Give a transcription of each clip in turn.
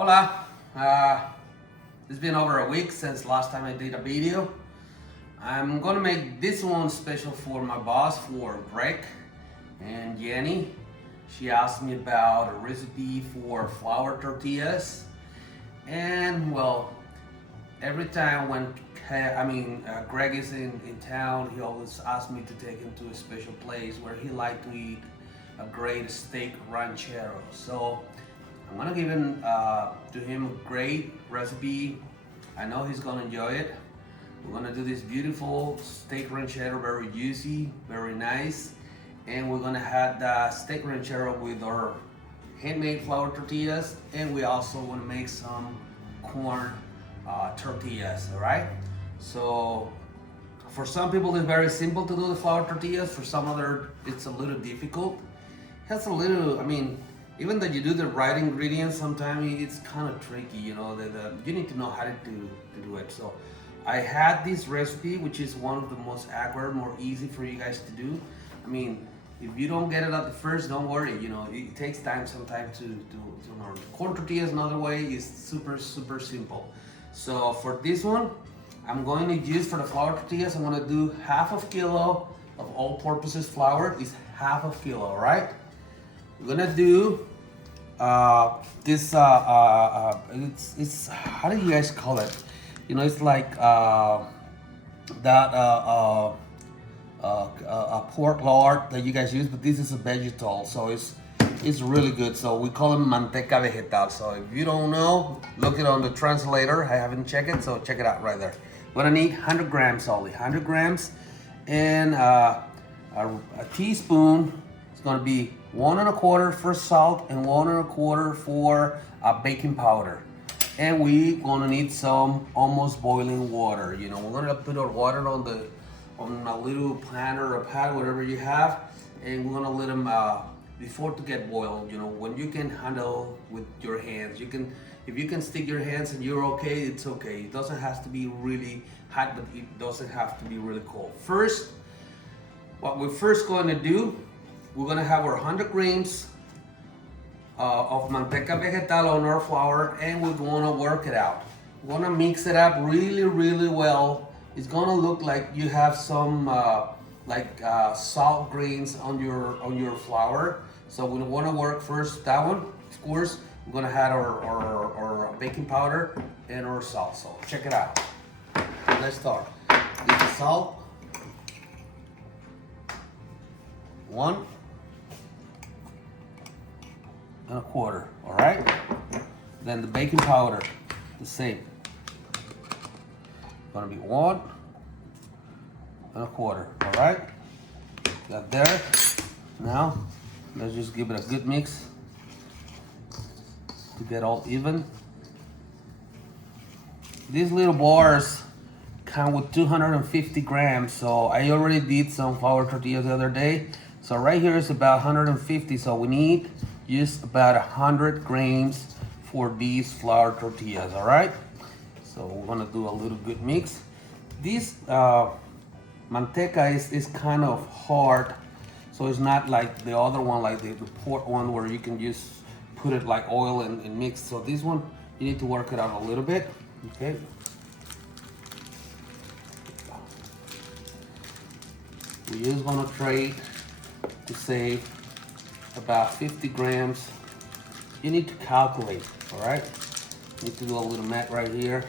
Hola, it's been over a week since last time I did a video. I'm gonna make this one special for my boss, for Greg and Jenny. She asked me about a recipe for flour tortillas, and well, every time when Greg is in town, he always asks me to take him to a special place where he likes to eat a great steak ranchero. So I'm gonna give him a great recipe. I know he's gonna enjoy it. We're gonna do this beautiful steak ranchero, very juicy, very nice, and we're gonna have the steak ranchero with our handmade flour tortillas, and we also want to make some corn tortillas. All right. So for some people it's very simple to do the flour tortillas. For some other it's a little difficult. It's a little, even though you do the right ingredients, sometimes it's kind of tricky, you know, you need to know how to do it. So I had this recipe, which is one of the most accurate, more easy for you guys to do. If you don't get it at the first, don't worry, you know, it takes time sometimes to learn. Corn tortillas, another way, is super simple. So for this one, I'm going to use, for the flour tortillas, I'm going to do half a kilo of all-purposes flour. Is half a kilo, right? We're gonna do this. It's how do you guys call it? You know, it's like pork lard that you guys use, but this is a vegetal, so it's really good. So we call it manteca vegetal. So if you don't know, look it on the translator. I haven't checked it, so check it out right there. We're gonna need 100 grams only, 100 grams, and a teaspoon. It's gonna be 1 1/4 for salt and 1 1/4 for baking powder. And we gonna need some almost boiling water. You know, we're gonna put our water on a little pan or a pot, whatever you have, and we're gonna let them before to get boiled. You know, when you can handle with your hands, if you can stick your hands and you're okay, it's okay. It doesn't have to be really hot, but it doesn't have to be really cold. First, what we're first going to do, we're gonna have our 100 grams of manteca vegetal on our flour, and we're gonna work it out. We're gonna mix it up really well. It's gonna look like you have some salt grains on your flour. So we wanna work first that one. Of course, we're gonna add our baking powder and our salt. So check it out. Let's start. This is salt. 1 1/4, all right? Then the baking powder, the same. Gonna be 1 1/4, all right? Got there. Now, let's just give it a good mix to get all even. These little bars come with 250 grams, so I already did some flour tortillas the other day. So right here is about 150, so we need just about 100 grams for these flour tortillas, all right? So we're gonna do a little good mix. This manteca is kind of hard, so it's not like the other one, like the pork one, where you can just put it like oil and mix. So this one, you need to work it out a little bit, okay? We're just gonna try to save about 50 grams. You need to calculate, all right? You need to do a little math right here.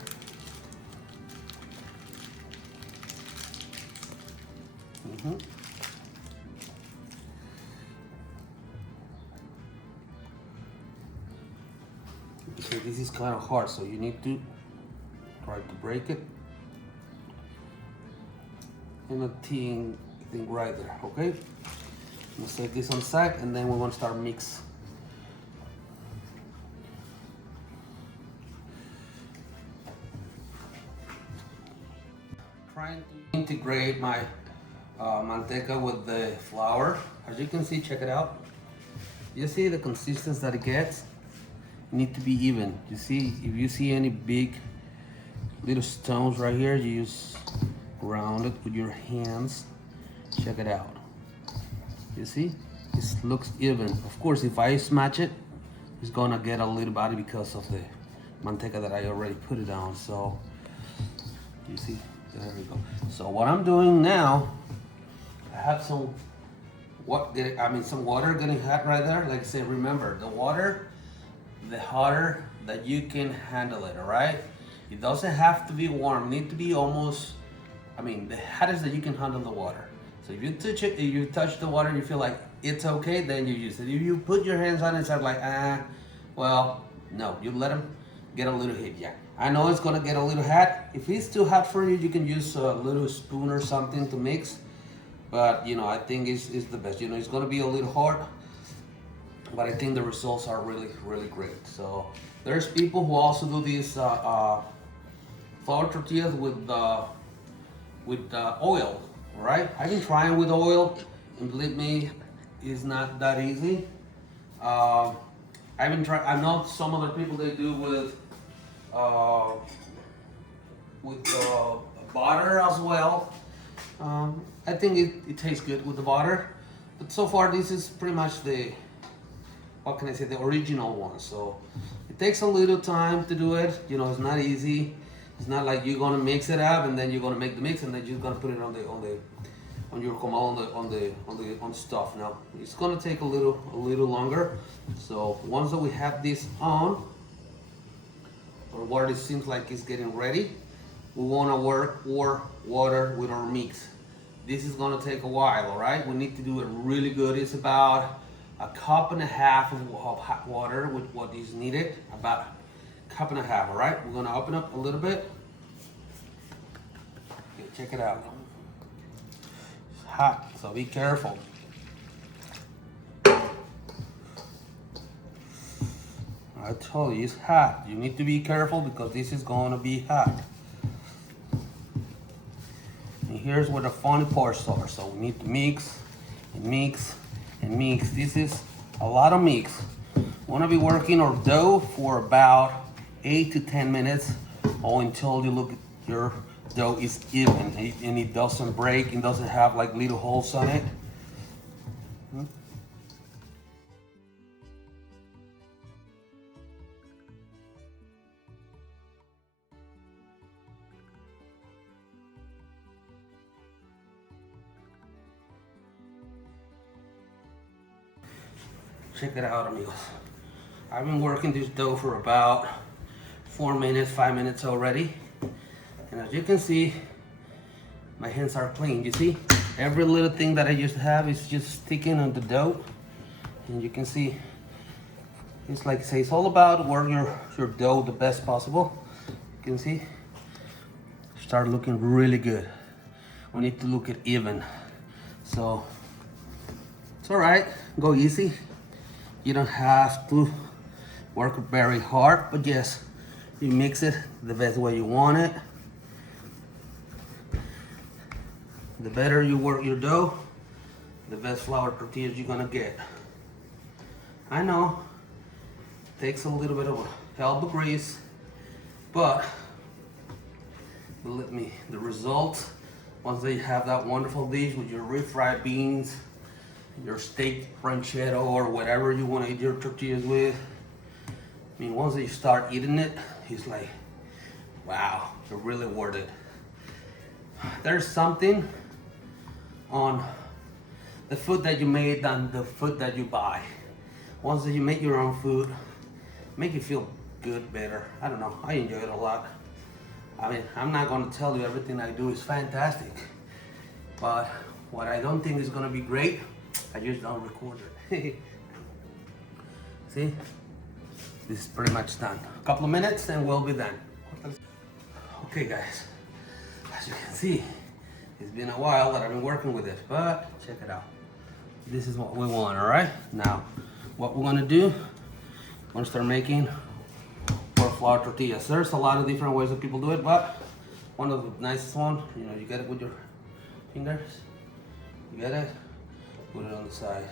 Okay, this is kind of hard, so you need to try to break it. And a thing right there, okay? We'll set this on the side, and then we want to start mix. Trying to integrate my manteca with the flour. As you can see, check it out. You see the consistency that it gets? It needs to be even. You see, if you see any big little stones right here, you just ground it with your hands. Check it out. You see, it looks even. Of course, if I smash it, it's gonna get a little body because of manteca that I already put it on. So you see, there we go. So what I'm doing now, I have some some water getting hot right there. Like I said, remember the water, the hotter that you can handle it. All right, it doesn't have to be warm. It needs to be almost, the hottest that you can handle the water. So if you touch it, if you touch the water, you feel like it's okay, then you use it. If you put your hands on it, it's like well, no, you let them get a little heat. Yeah, I know it's gonna get a little hot. If it's too hot for you, you can use a little spoon or something to mix. But I think it's the best. It's gonna be a little hard, but I think the results are really, really great. So there's people who also do these flour tortillas with oil, right? I've been trying with oil, and believe me, it's not that easy. I've been trying. I know some other people they do with butter as well. I think it tastes good with the butter, but so far this is pretty much the original one. So it takes a little time to do it. It's not easy. It's not like you're gonna mix it up and then you're gonna make the mix and then you're gonna put it on your comal on the stuff. Now it's gonna take a little longer. So once that we have this on, or what it seems like it's getting ready, we wanna work or water with our mix. This is gonna take a while, all right? We need to do it really good. It's about a cup and a half of hot water with what is needed, about a cup and a half, all right? We're gonna open up a little bit. Okay, check it out. It's hot, so be careful. I told you it's hot. You need to be careful because this is gonna be hot. And here's where the funny parts are. So we need to mix and mix and mix. This is a lot of mix. We want to be working our dough for about 8 to 10 minutes, or until you look at your dough is even and it doesn't break and doesn't have like little holes on it. Check it out, amigos. I've been working this dough for about 4 minutes, 5 minutes already. And as you can see, my hands are clean. You see, every little thing that I used to have is just sticking on the dough. And you can see, it's like I say, it's all about working your dough the best possible. You can see, start looking really good. We need to look at even. So, it's all right, go easy. You don't have to work very hard, but yes, you mix it the best way you want it. The better you work your dough, the best flour tortillas you're gonna get. I know, it takes a little bit of help of grease, but believe me, the results, once you have that wonderful dish with your refried beans, your steak ranchero, or whatever you want to eat your tortillas with. Once you start eating it, it's like, wow, they're really worth it. There's something on the food that you made than the food that you buy. Once you make your own food, make you feel good, better. I don't know, I enjoy it a lot. I'm not going to tell you everything I do is fantastic, but what I don't think is going to be great, I just don't record it. See, this is pretty much done. A couple of minutes and we'll be done. Okay guys, as you can see, it's been a while that I've been working with it, but check it out. This is what we want, all right? Now, what we're gonna do, we're gonna start making our flour tortillas. There's a lot of different ways that people do it, but one of the nicest one, you get it with your fingers. You get it? Put it on the side.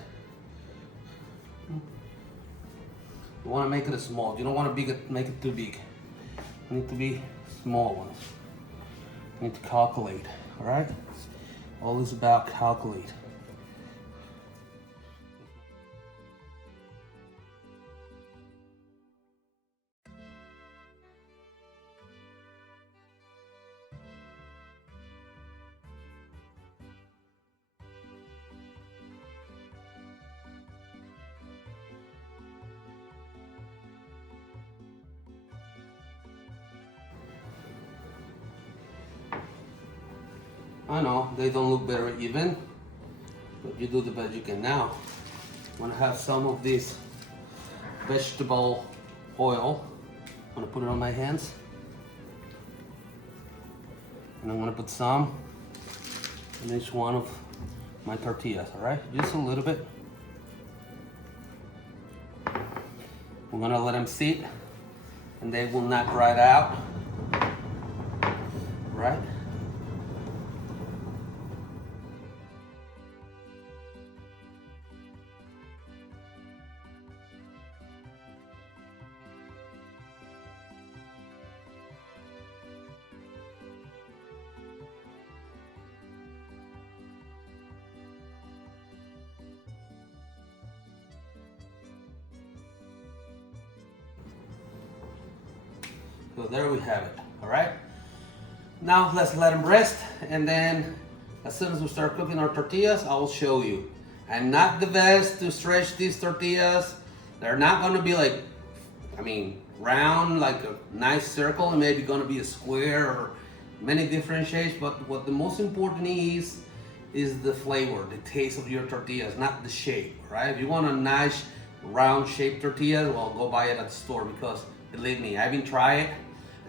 You want to make it small. You don't want to make it too big. You need to be small ones. You need to calculate, all right? All this about calculate. I know they don't look very even, but you do the best you can. Now, I'm gonna have some of this vegetable oil. I'm gonna put it on my hands. And I'm gonna put some in each one of my tortillas, all right? Just a little bit. We're gonna let them sit and they will not dry out, right? So there we have it, all right? Now let's let them rest, and then as soon as we start cooking our tortillas, I will show you. I'm not the best to stretch these tortillas. They're not gonna be like, round, like a nice circle, and maybe gonna be a square or many different shapes, but what the most important is the flavor, the taste of your tortillas, not the shape, right? If you want a nice round shaped tortilla, well, go buy it at the store, because believe me, I haven't tried it.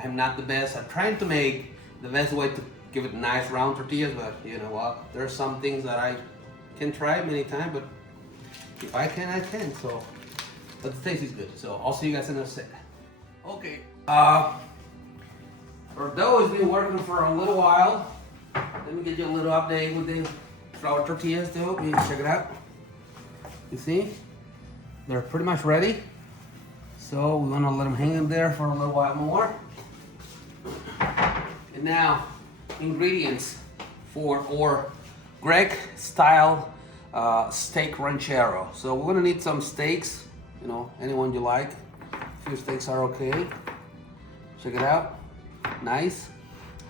I'm not the best. I'm trying to make the best way to give it nice round tortillas, but you know what? There's some things that I can try many times, but if I can, I can. So, but the taste is good. So I'll see you guys in a sec. Okay. Our dough has been working for a little while. Let me get you a little update with the flour tortillas too. You check it out. You see? They're pretty much ready. So we're gonna let them hang in there for a little while more. And now, ingredients for our Greek style steak ranchero. So we're gonna need some steaks, you know, anyone you like. A few steaks are okay. Check it out, nice.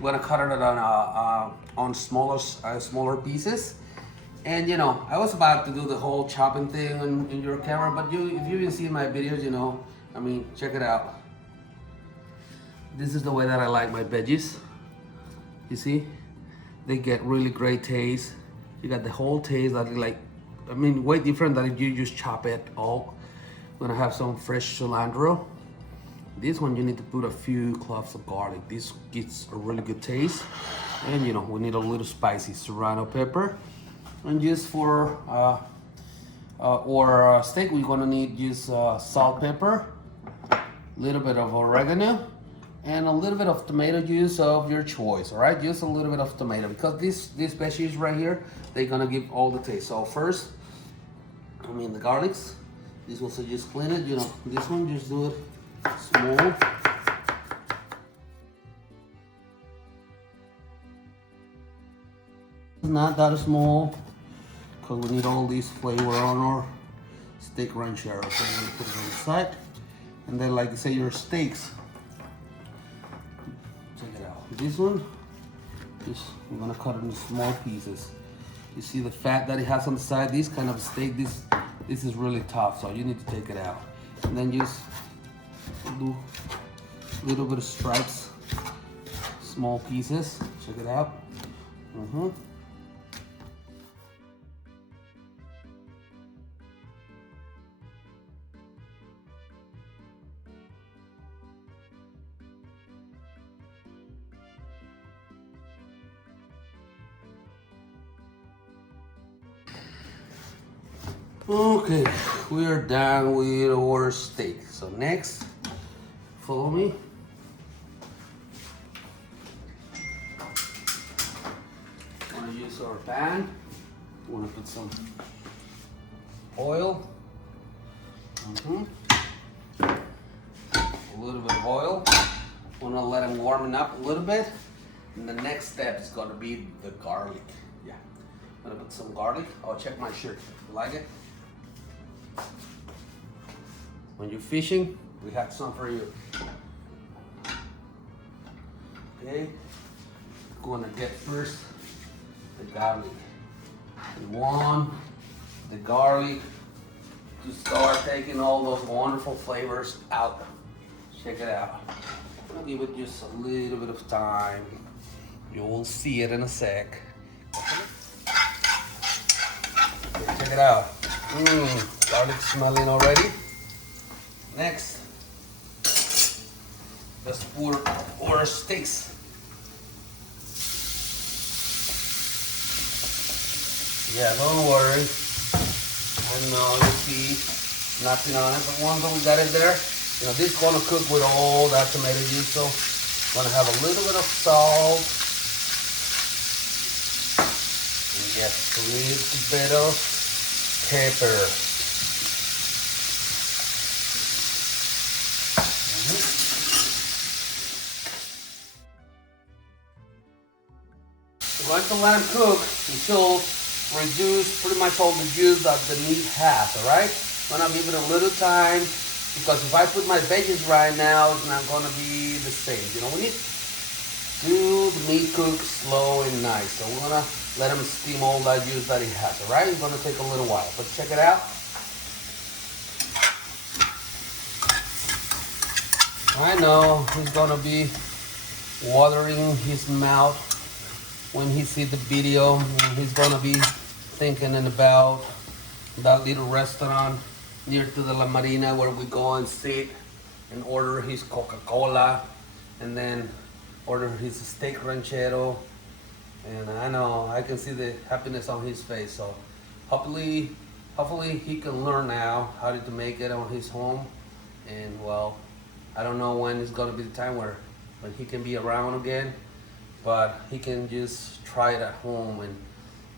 We're gonna cut it on smaller pieces. And you know, I was about to do the whole chopping thing in your camera, but if you've been seeing my videos, you know, check it out. This is the way that I like my veggies. You see, they get really great taste. You got the whole taste that way different than if you just chop it all. I'm gonna have some fresh cilantro. This one you need to put a few cloves of garlic. This gets a really good taste. And you know, we need a little spicy serrano pepper. And just for our steak, we're gonna need just salt, pepper, a little bit of oregano, and a little bit of tomato juice of your choice. All right, just a little bit of tomato, because these veggies right here, they're gonna give all the taste. So first, the garlics. This one, so just clean it. You know, this one just do it small. Not that small, because we need all these flavor on our steak ranchero. So I'm gonna put it on the side, and then, like I say, your steaks. Check it out. This one, we're gonna cut it in small pieces. You see the fat that it has on the side. This kind of steak, this is really tough, so you need to take it out. And then just do a little bit of stripes, small pieces. Check it out. Okay, we are done with our steak. So next, follow me. I'm gonna use our pan. I'm gonna put some oil. A little bit of oil. I'm gonna let them warm up a little bit. And the next step is gonna be the garlic. Yeah, I'm gonna put some garlic. Oh, check my shirt. You like it? When you're fishing, we have some for you. Okay, gonna get first the garlic. We want the garlic to start taking all those wonderful flavors out. Check it out. I'll give it just a little bit of time. You will see it in a sec. Okay, check it out. Garlic smelling already. Next, let's pour our steaks. Yeah, don't worry. I know you see nothing on it, but once we got it there, this is gonna cook with all that tomato juice. So I'm gonna have a little bit of salt. And yes, a little bit of pepper. We're going to let them cook until reduce pretty much all the juice that the meat has, all right? I'm gonna give it a little time because if I put my veggies right now, it's not gonna be the same. We need to the meat cook slow and nice. So we're gonna let him steam all that juice that he has, all right? It's gonna take a little while, but check it out. I know he's gonna be watering his mouth when he sees the video. He's gonna be thinking about that little restaurant near to the La Marina where we go and sit and order his Coca-Cola and then order his steak ranchero. And I know I can see the happiness on his face. So hopefully he can learn now how to make it on his home. And well, I don't know when it's gonna be the time when he can be around again, but he can just try it at home and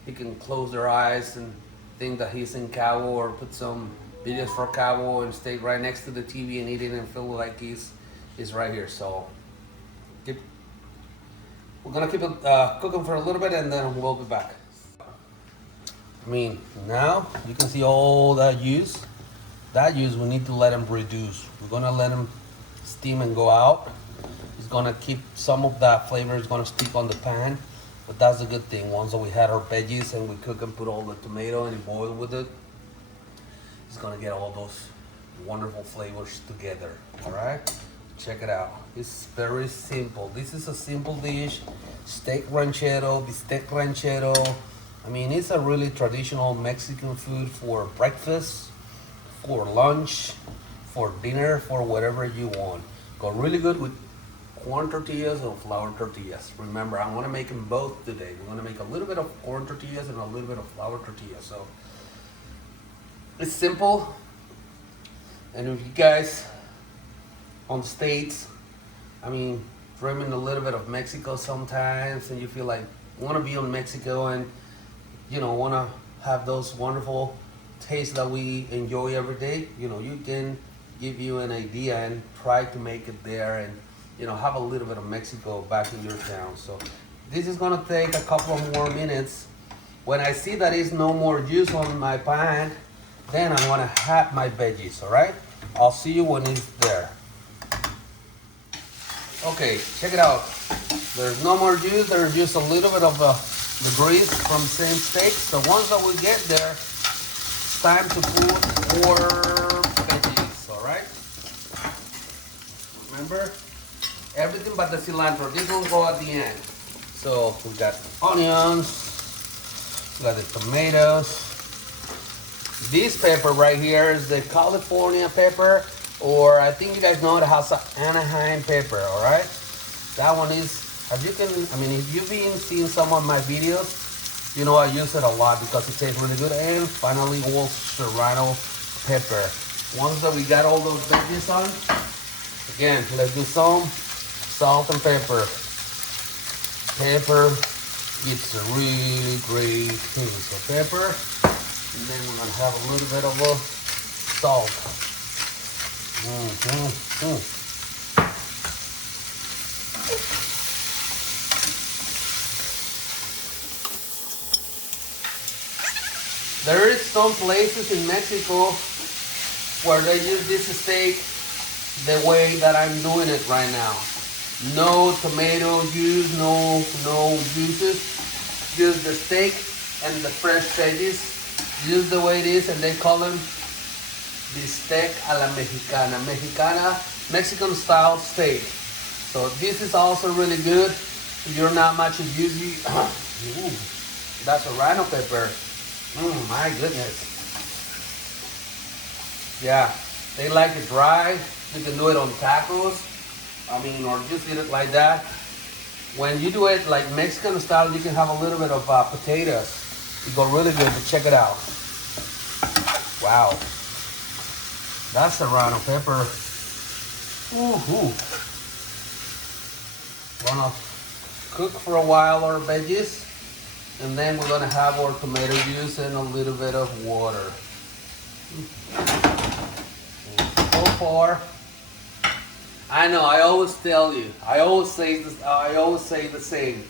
he can close their eyes and think that he's in Cabo or put some videos for Cabo and stay right next to the TV and eating and feel like he's right here. So we're gonna keep it cooking for a little bit and then we'll be back. Now you can see all that juice. That juice we need to let him reduce. We're gonna let him steam and go out. It's gonna keep some of that flavor. It's gonna stick on the pan, but that's a good thing. Once we had our veggies and we cook and put all the tomato and boil with it, it's gonna get all those wonderful flavors together. All right, check it out. It's very simple. This is a simple dish: steak ranchero, bistec ranchero. It's a really traditional Mexican food for breakfast, for lunch, for dinner, for whatever you want. Go really good with corn tortillas or flour tortillas. Remember, I want to make them both today. We're going to make a little bit of corn tortillas and a little bit of flour tortillas. So it's simple. And if you guys on the States, dreaming a little bit of Mexico sometimes, and you feel like you want to be in Mexico and want to have those wonderful tastes that we enjoy every day, you can give you an idea and try to make it there and have a little bit of Mexico back in your town. So this is gonna take a couple of more minutes. When I see that there's no more juice on my pan, then I'm gonna add my veggies, all right? I'll see you when it's there. Okay, check it out. There's no more juice. There's just a little bit of the grease from the same steak. So once that we get there, it's time to put our veggies, all right? Remember, everything but the cilantro. This will go at the end. So we got onions, we got the tomatoes. This pepper right here is the California pepper, or I think you guys know it has an Anaheim pepper, all right? That one is, if you've been seeing some of my videos, I use it a lot because it tastes really good. And finally, old serrano pepper. Once that we got all those veggies on, again, let's do some salt and pepper. Pepper, it's a really great thing. So pepper, and then we're gonna have a little bit of salt. There is some places in Mexico where they use this steak the way that I'm doing it right now. No tomato juice, no juices, just the steak and the fresh veggies, just the way it is, and they call them bistec a la mexicana, Mexican style steak. So this is also really good. If you're not much used That's serrano pepper. My goodness. Yeah, they like it dry. You can do it on tacos. I mean, or just eat it like that. When you do it like Mexican style, you can have a little bit of potatoes. It go really good, but check it out. Wow. That's serrano pepper. Ooh. Gonna cook for a while our veggies, and then we're gonna have our tomato juice and a little bit of water. So far, I know I always tell you, I always say the same.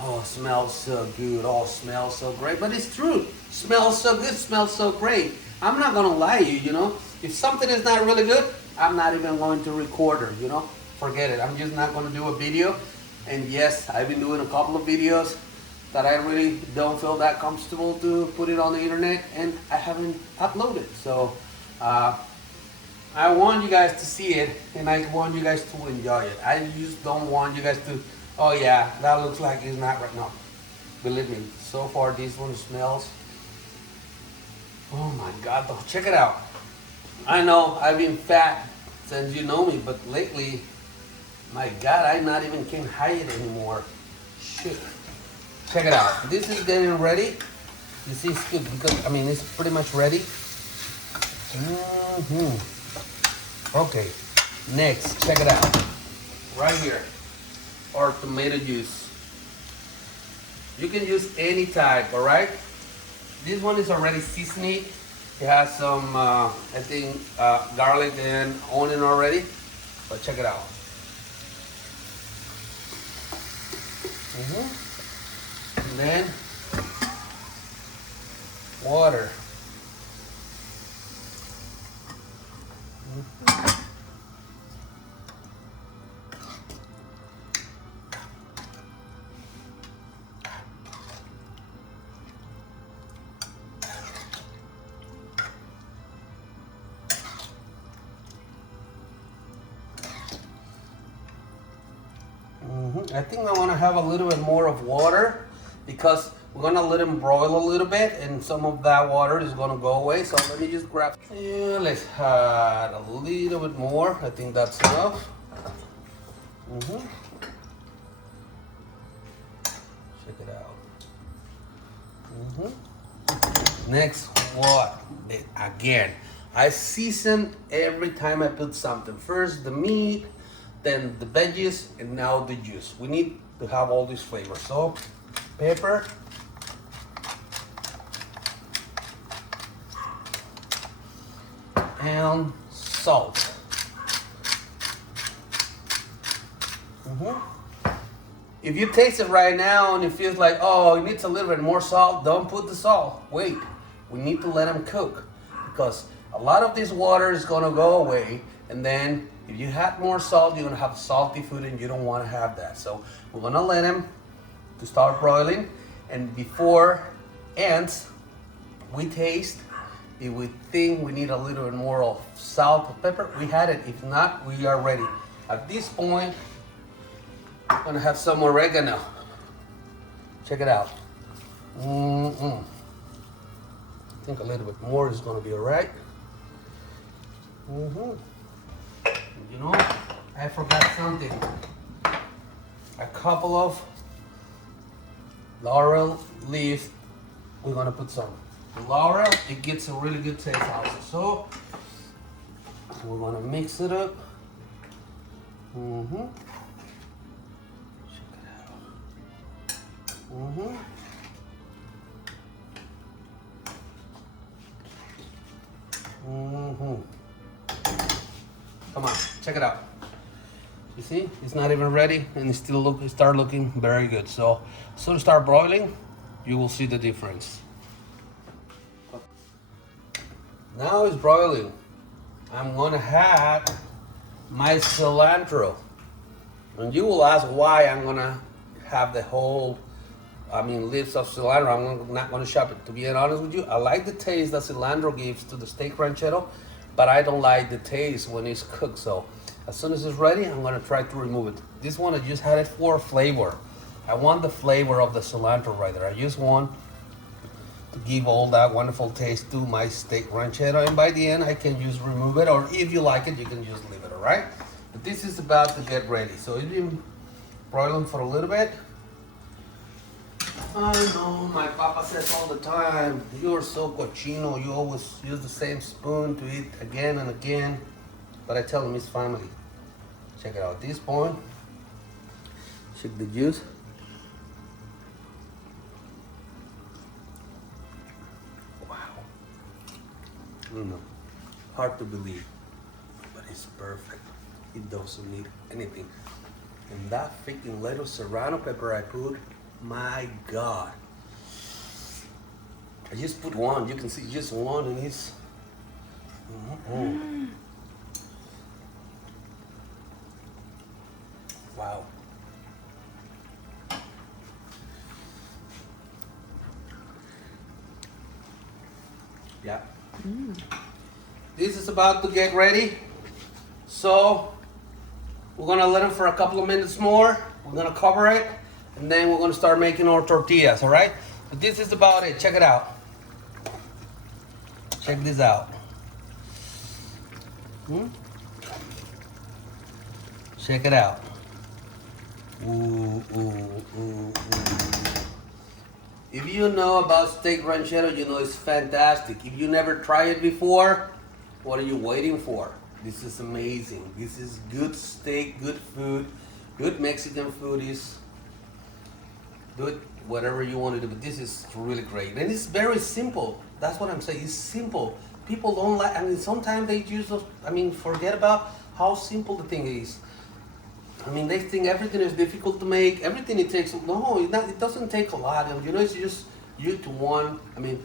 Oh, smells so good. Oh, smells so great. But it's true. Smells so good. Smells so great. I'm not gonna lie to you. You know, if something is not really good, I'm not even going to record it. You know, forget it. I'm just not gonna do a video. And yes, I've been doing a couple of videos that I really don't feel that comfortable to put it on the internet, and I haven't uploaded. So I want you guys to see it, and I want you guys to enjoy it. I just don't want you guys to, oh yeah, that looks like it's not right now. Believe me, so far this one smells, oh my God, though. Check it out. I know I've been fat since you know me, but lately, my God, I not even can hide it anymore. Shit. Check it out. This is getting ready. You see, it's good because, I mean, it's pretty much ready. Okay, next, check it out. Right here, our tomato juice. You can use any type, all right? This one is already seasoned. It has some, I think, garlic and onion already, but check it out. And then, water. I think I want to have a little bit more of water because we're going to let them broil a little bit, and some of that water is going to go away. So let me just grab, yeah, let's add a little bit more. I think that's enough. Check it out. Next, what? Again, I season every time I put something. First the meat, then the veggies, and now the juice. We need to have all these flavors. So, pepper, and salt. If you taste it right now and it feels like, oh, it needs a little bit more salt, don't put the salt. Wait, we need to let them cook because a lot of this water is gonna go away, and then if you had more salt, you're gonna have salty food, and you don't wanna have that. So we're gonna let them to start broiling, and before ends, we taste. If we think we need a little bit more of salt or pepper, we had it. If not, we are ready. At this point, I'm gonna have some oregano. Check it out. I think a little bit more is gonna be all right. You know, I forgot something. A couple of laurel leaves. We're gonna put some. The laurel, it gets a really good taste also. So we're gonna mix it up. Check it out. Come on, check it out. You see, it's not even ready, and it still start looking very good. So as soon as it start broiling, you will see the difference. Now it's broiling. I'm gonna add my cilantro, and you will ask why I'm gonna have the whole, leaves of cilantro. I'm not gonna chop it. To be honest with you, I like the taste that cilantro gives to the steak ranchero, but I don't like the taste when it's cooked. So as soon as it's ready, I'm gonna try to remove it. This one I just had it for flavor. I want the flavor of the cilantro right there. I just want to give all that wonderful taste to my steak ranchero, and by the end I can just remove it, or if you like it, you can just leave it, all right? But this is about to get ready. So it's been broiling for a little bit. I know, my papa says all the time, you're so cochino, you always use the same spoon to eat again and again. But I tell him it's family. Check it out at this point. Check the juice. Wow. I don't know, hard to believe, but it's perfect. It doesn't need anything. And that freaking little serrano pepper I put, my God. I just put one, you can see just one, and it's, wow. Yeah. This is about to get ready. So we're gonna let it for a couple of minutes more. We're gonna cover it, and then we're gonna start making our tortillas, all right? But this is about it. Check it out. Check this out. Check it out. Ooh, ooh, ooh, ooh. If you know about steak ranchero, you know it's fantastic. If you never tried it before, what are you waiting for? This is amazing. This is good steak, good food, good Mexican food. Is do it whatever you want to do, but this is really great. And it's very simple. That's what I'm saying. It's simple. People don't like, I mean, sometimes they use those, I mean, forget about how simple the thing is. I mean, they think everything is difficult to make. Everything it takes, no, it doesn't take a lot. And you know, it's just you to want, I mean,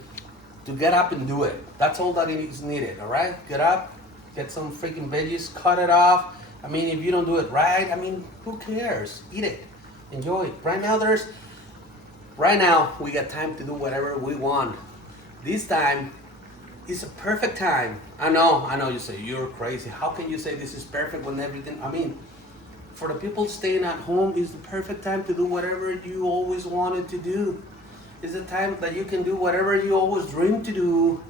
to get up and do it. That's all that is needed, all right? Get up, get some freaking veggies, cut it off. I mean, if you don't do it right, I mean, who cares? Eat it, enjoy it. Right now, we got time to do whatever we want. This time is a perfect time. I know you say, you're crazy. How can you say this is perfect when everything, I mean, for the people staying at home, is the perfect time to do whatever you always wanted to do. It's a time that you can do whatever you always dreamed to do,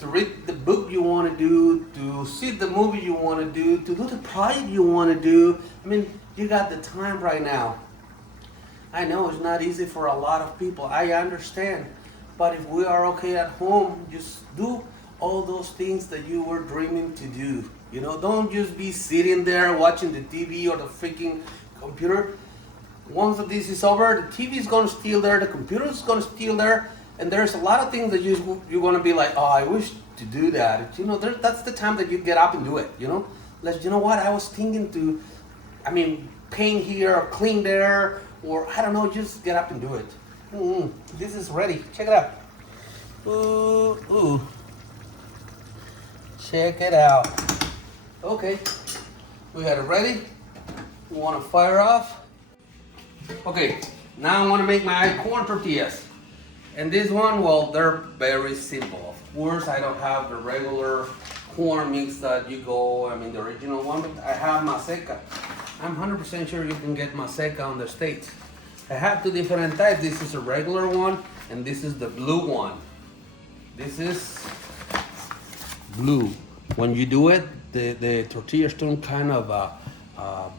to read the book you want to do, to see the movie you want to do the project you want to do. I mean, you got the time right now. I know it's not easy for a lot of people. I understand. But if we are okay at home, just do all those things that you were dreaming to do. You know, don't just be sitting there watching the TV or the freaking computer. Once this is over, the TV is going to still there, the computer is going to still there, and there's a lot of things that you're going to be like, oh, I wish to do that. You know, that's the time that you get up and do it, you know? You know what, I was thinking to, I mean, paint here or clean there, or I don't know, just get up and do it. This is ready. Check it out. Ooh. Check it out. Okay, we got it ready. We want to fire off. Okay, now I want to make my corn tortillas. And this one, well, they're very simple. Of course, I don't have the regular corn mix that you go, I mean the original one, but I have maseca. I'm 100% sure you can get maseca on the States. I have two different types. This is a regular one, and this is the blue one. This is blue. When you do it, the tortillas turn kind of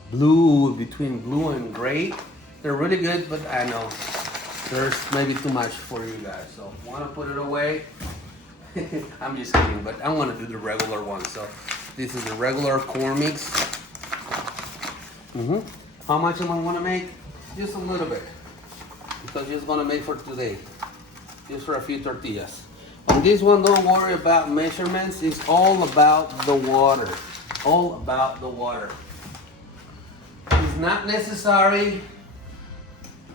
blue, between blue and gray. They're really good, but I know there's maybe too much for you guys. So I want to put it away. I'm just kidding, but I want to do the regular one. So this is the regular corn mix. How much am I want to make? Just a little bit, because just gonna make for today, just for a few tortillas. On this one, don't worry about measurements. It's all about the water. All about the water. It's not necessary,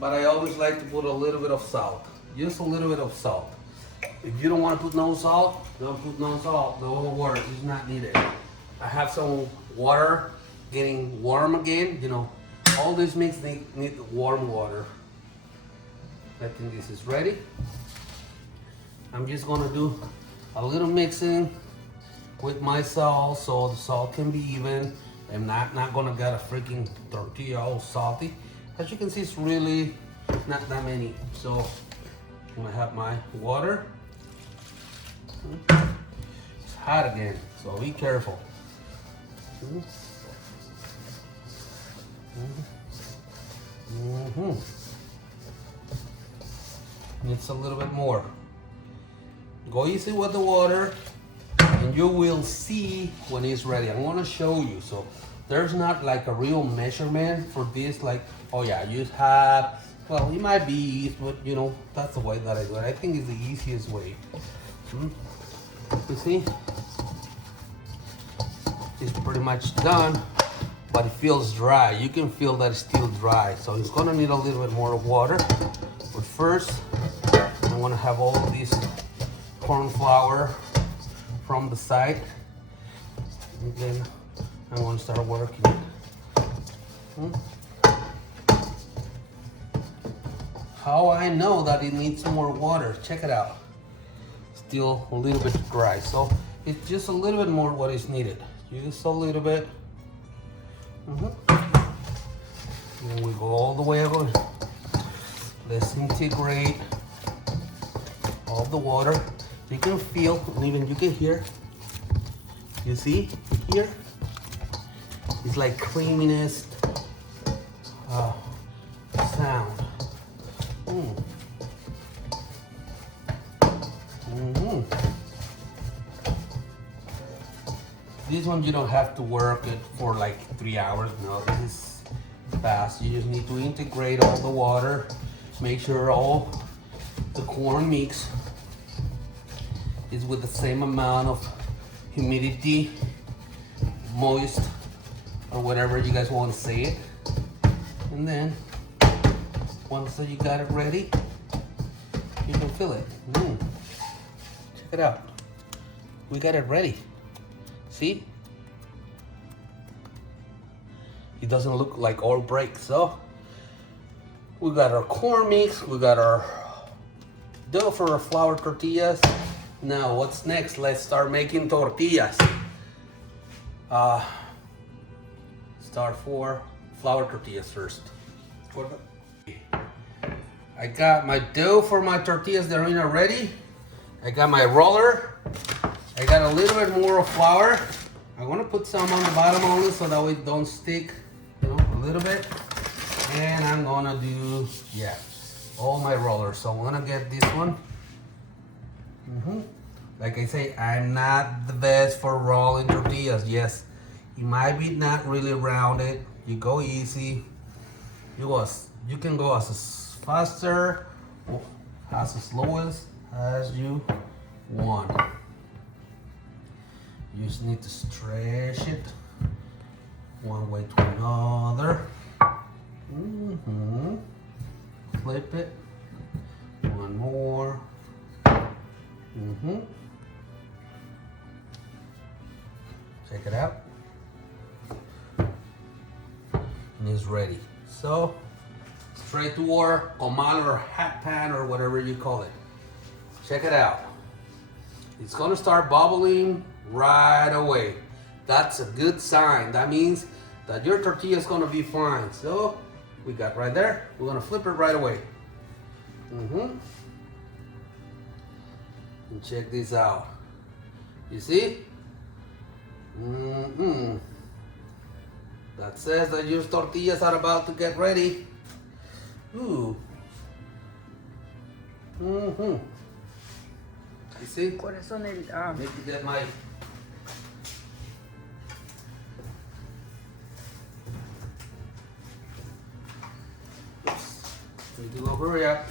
but I always like to put a little bit of salt. Just a little bit of salt. If you don't want to put no salt, don't put no salt. No water. It's not needed. I have some water getting warm again. You know, all this mix need warm water. I think this is ready. I'm just gonna do a little mixing with my salt so the salt can be even. I'm not gonna get a freaking tortilla all salty. As you can see, it's really not that many. So I'm gonna have my water. It's hot again, so be careful. Needs a little bit more. Go easy with the water, and you will see when it's ready. I'm gonna show you. So there's not like a real measurement for this, like, oh yeah, you have, well, it might be, but you know, that's the way that I do it. I think it's the easiest way. You see? It's pretty much done, but it feels dry. You can feel that it's still dry. So it's gonna need a little bit more water. But first, I'm gonna have all this corn flour from the side. And then I'm gonna start working. How I know that it needs more water? Check it out. Still a little bit dry. So it's just a little bit more what is needed. Just a little bit. And we go all the way over. Let's integrate all the water. You can feel, and even you can hear. You see here? It's like creaminess sound. This one you don't have to work it for like 3 hours. No, this is fast. You just need to integrate all the water. Make sure all the corn mix is with the same amount of humidity, moist, or whatever you guys want to say it. And then once you got it ready, you can fill it. Check it out. We got it ready. See? It doesn't look like all break. So we got our corn mix, we got our dough for our flour tortillas. Now what's next? Let's start making tortillas. Start for flour tortillas first. I got my dough for my tortillas de harina ready. I got my roller. I got a little bit more of flour. I'm gonna put some on the bottom only so that way it don't stick, you know, a little bit. And I'm gonna do, yeah, all my rollers. So I'm gonna get this one. Like I say, I'm not the best for rolling tortillas. Yes, it might be not really rounded. You go easy. You can go as faster or as slow as you want. You just need to stretch it one way to another. Flip it. One more. Check it out. And it's ready. So straight to our comal or hot pan or whatever you call it. Check it out. It's gonna start bubbling right away. That's a good sign. That means that your tortilla is gonna be fine. So we got right there. We're gonna flip it right away. And check this out. You see? That says that your tortillas are about to get ready. Ooh. You see? ¿Cuáles son el...? Let me get my... Oops. Need to go hurry up.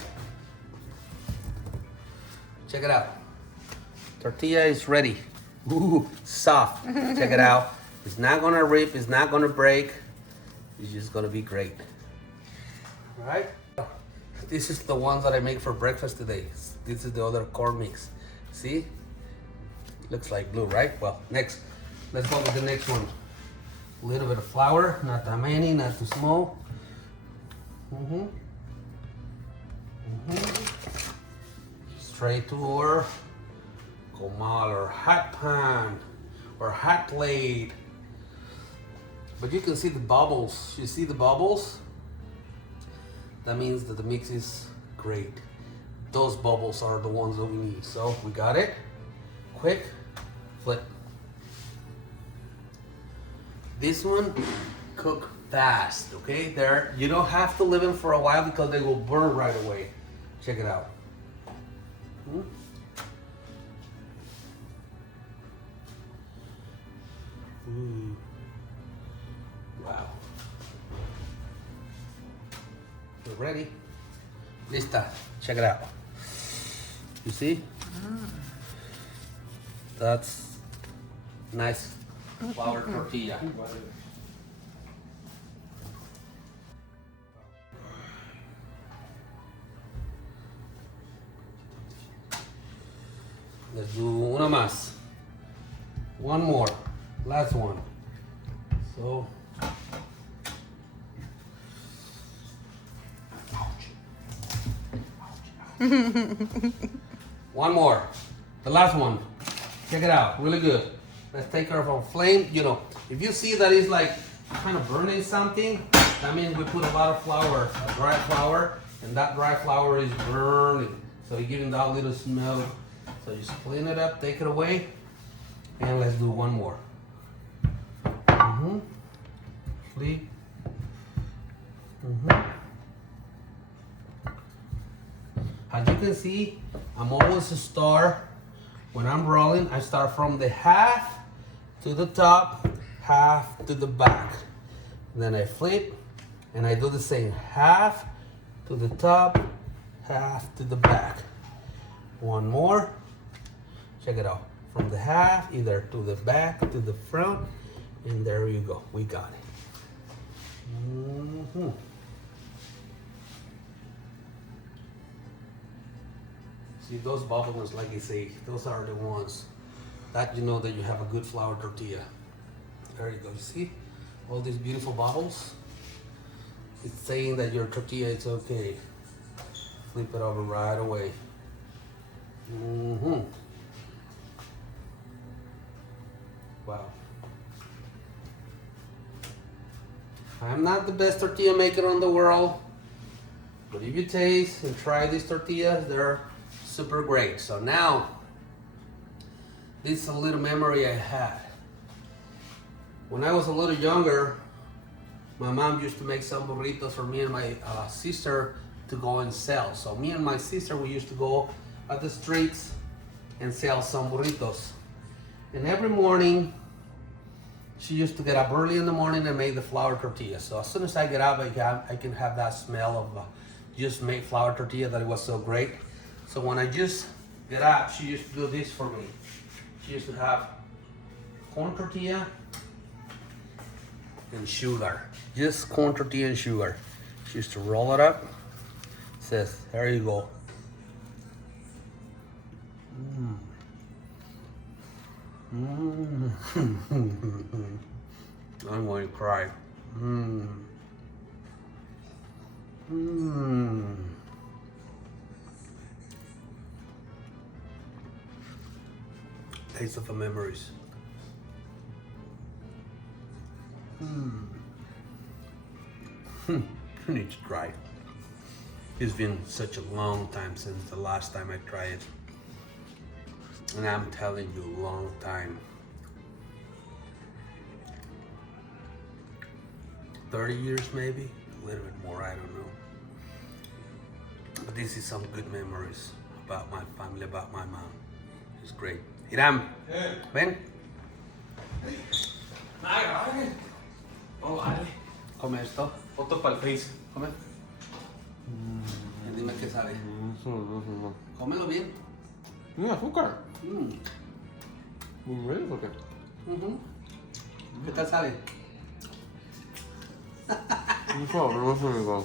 Check it out. Tortilla is ready. Ooh, soft. Check it out. It's not gonna rip, it's not gonna break. It's just gonna be great. All right? This is the ones that I make for breakfast today. This is the other corn mix. See? Looks like blue, right? Well, next, let's go with the next one. A little bit of flour, not that many, not too small. Straight to our comal or hot pan or hot plate. But you can see the bubbles. You see the bubbles? that means that the mix is great. Those bubbles are the ones that we need. So we got it. Quick flip. This one cook fast, okay? There, you don't have to leave them for a while because they will burn right away. Check it out. Ooh. Wow. We're ready. Lista. Check it out. You see? That's nice flour tortilla. Let's do una más. One more. Last one. So. One more. The last one. Check it out. Really good. Let's take care of our flame. You know, if you see that it's like kind of burning something, that means we put a lot of flour, a dry flour, and that dry flour is burning. So you're giving that little smoke. So just clean it up, take it away, and let's do one more. Flip. As you can see, I'm always a star. When I'm rolling, I start from the half to the top, half to the back. And then I flip, and I do the same, half to the top, half to the back. One more. Check it out. From the half, either to the back, to the front, and there you go. We got it. See, those bubbles, like I say, those are the ones that you know that you have a good flour tortilla. There you go. You see all these beautiful bubbles? It's saying that your tortilla is okay. Flip it over right away. Wow. I'm not the best tortilla maker in the world, but if you taste and try these tortillas, they're super great. So now, this is a little memory I had. When I was a little younger, my mom used to make some burritos for me and my sister to go and sell. So me and my sister, we used to go at the streets and sell some burritos. And every morning, she used to get up early in the morning and make the flour tortilla. So as soon as I get up, I can have that smell of just made flour tortilla that it was so great. So when I just get up, she used to do this for me. She used to have corn tortilla and sugar. Just corn tortilla and sugar. She used to roll it up. Says, there you go. I'm going to cry. Taste of the memories. I need to try it. It's been such a long time since the last time I tried it. And I'm telling you, a long time. 30 years maybe? A little bit more, I don't know. But this is some good memories about my family, about my mom. It's great. Hiram, ven. Come esto. Otro para el face. Come. Dime qué sabe. Cómelo bien. Azúcar. Muy rico, ¿o qué? ¿Qué tal sabe? Muy sabroso, igual.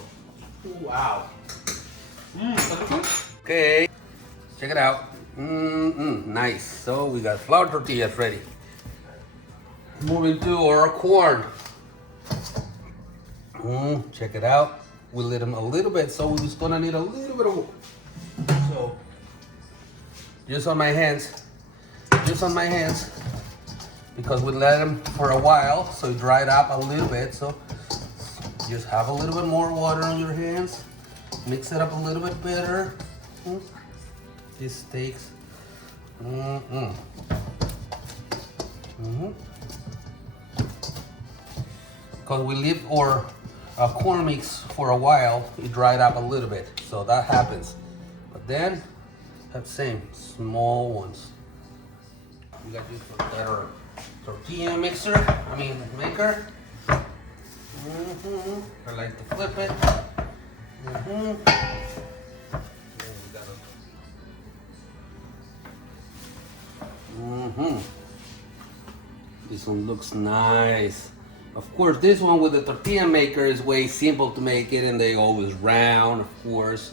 Wow. Okay. Check it out. Nice. So we got flour tortillas ready. Moving to our corn. Check it out. We lit them a little bit, so we're just gonna need a little bit of. So just on my hands, because we let them for a while, so it dried up a little bit. So just have a little bit more water on your hands, mix it up a little bit better. These steaks. Because we leave our corn mix for a while, it dried up a little bit, so that happens. But then, have same small ones. We got this better tortilla mixer. Maker. I like to flip it. This one looks nice. Of course, this one with the tortilla maker is way simple to make it, and they always round, of course,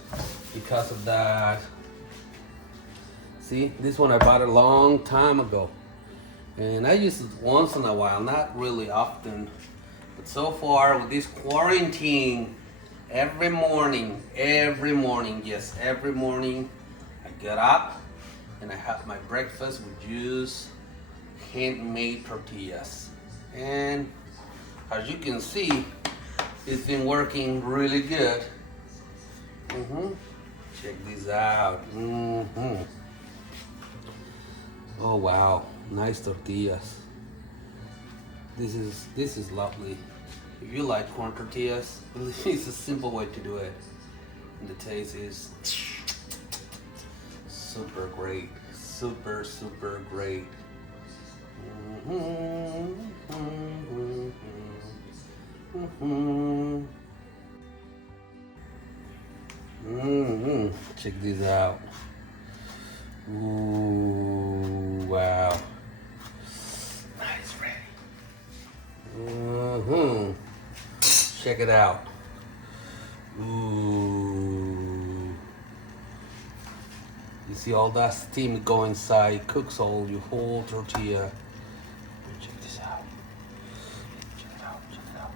because of that. See, this one I bought a long time ago, and I use it once in a while, not really often. But so far with this quarantine, every morning, yes, every morning, I get up and I have my breakfast with juice, handmade tortillas, and as you can see, it's been working really good. Check these out. Oh wow, nice tortillas. This is lovely. If you like corn tortillas, it's a simple way to do it, and the taste is super great, super great. Check this out. Ooh, wow. Nice, ready. Check it out. Ooh. You see all that steam go inside, cooks all your whole tortilla. Check this out. Check it out, check it out.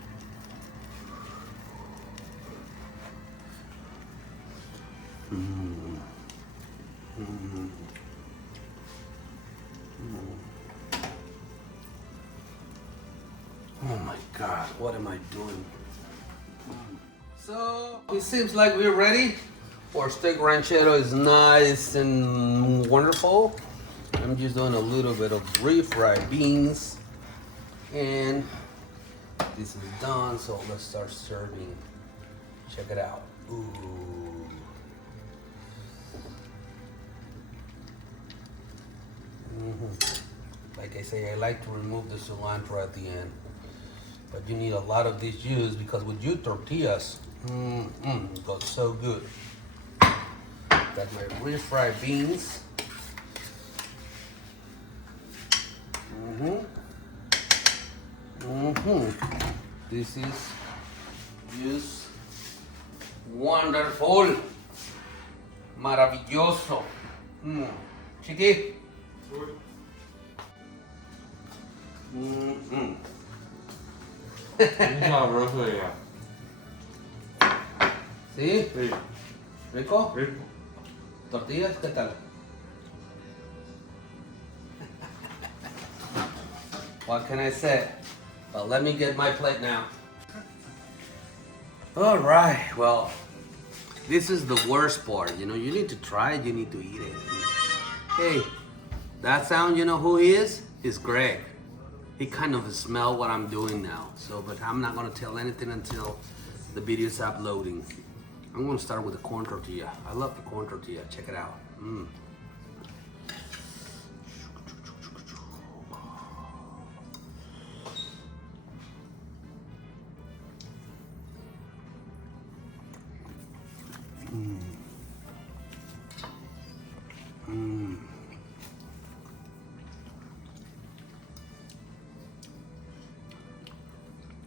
Oh my God, what am I doing? So, it seems like we're ready. Our steak ranchero is nice and wonderful. I'm just doing a little bit of refried beans. And this is done, so let's start serving. Check it out. Ooh. Like I say, I like to remove the cilantro at the end. But you need a lot of this juice because with your tortillas, it goes so good. Got my refried beans. This is just wonderful, maravilloso. Chiqui. Sabroso ya. ¿Sí? Sí. ¿Rico? Rico. ¿Tortillas? ¿Qué tal? What can I say? Well, let me get my plate now. All right, well, this is the worst part. You know, you need to try it, you need to eat it. Hey, that sound, you know who he is? It's Greg. He kind of smell what I'm doing now. So, but I'm not gonna tell anything until the video is uploading. I'm gonna start with the corn tortilla. I love the corn tortilla, check it out.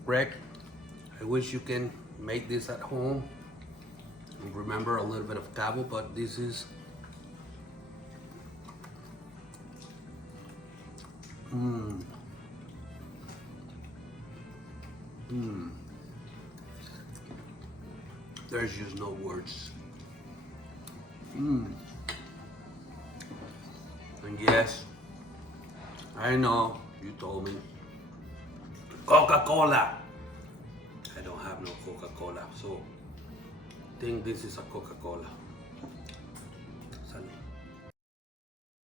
Greg, I wish you can make this at home. Remember a little bit of cabo, but this is there's just no words. And yes, I know you told me Coca-Cola. I don't have no Coca-Cola, so think this is a Coca-Cola. Salud.